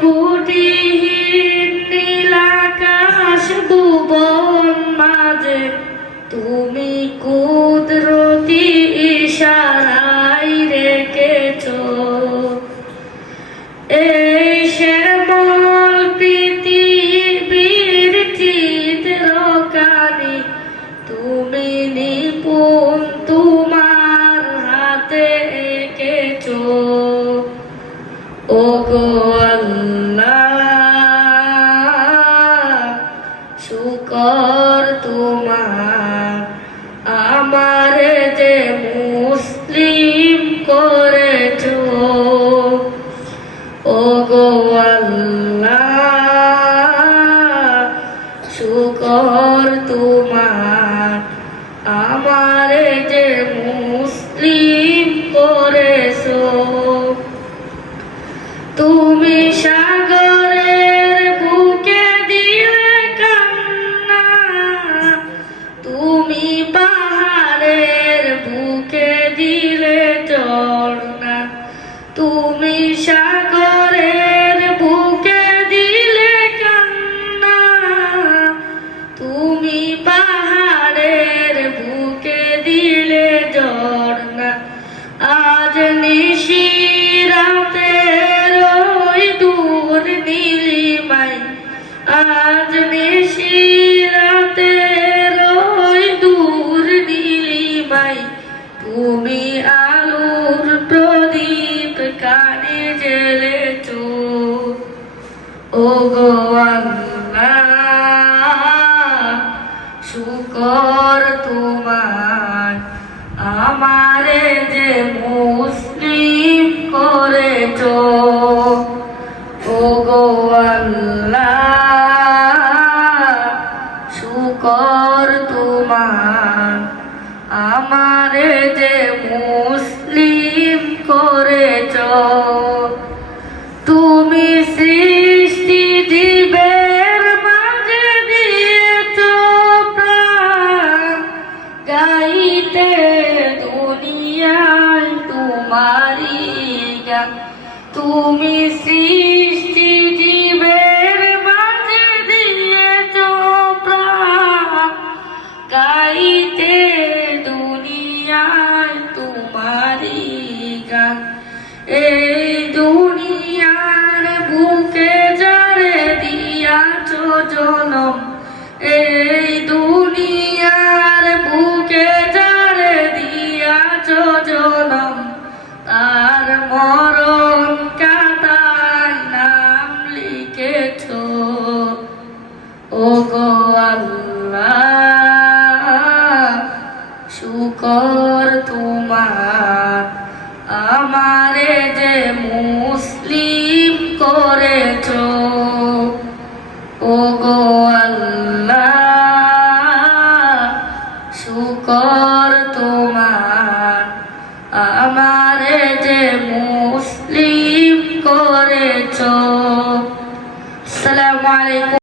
কুটিহীন নীলাকাশ ভুবন মাঝে তুমি কুদরতি ইশারায় রেখেছো এই শ্যামল পৃথিবীর চিত্রকারি তুমি নিপুণ তোমার হাতে এঁকেছো ওগো আল্লাহ শুকর তোমার আমারে যে মুসলিম করেছো ওগো আল্লাহ শুকর তোমার আমারে যে মুসলিম করেছো তুমি সাগরের বুকে দিলে কান্না তুমি পাহাড়ের বুকে দিলে ঝর্ণা তুমি সাগরের বুকে দিলে কান্না তুমি পাহাড়ের বুকে দিলে ঝর্ণা আজ নিশিরাতের ওই দূর নীলিমায় আজ নিশিরাতের ওই দূর নীলিমায় তুমি আলোর প্রদীপ কানে জ্বেলেছো ওগো আল্লাহ শুকর তোমার আমারে যে মুসলিম করেছো ওগো আল্লাহ শুকর তোমার আমারে যে মুসলিম করেছো তুমি সৃষ্টি জীবের মাঝে দিয়েছো প্রাণ গাইতে দুনিয়ায় তোমারি গান তুমি সৃষ্টি জীবের মাঝে দিয়েছো প্রাণ গাইতে দুনিয়ায় তোমারি গান এই দুনিয়ার বুকে যারে দিয়াছো জনম এই দুনিয়ার বুকে যারে দিয়াছো জনম তার মরণ কাতায় নাম লিখেছো ওগো আল্লাহ শুকর তোমার আমারে যে মুসলিম করেছো ওগো আল্লাহ শুকর তোমার আমারে যে মুসলিম করেছো। আসসালামু আলাইকুম।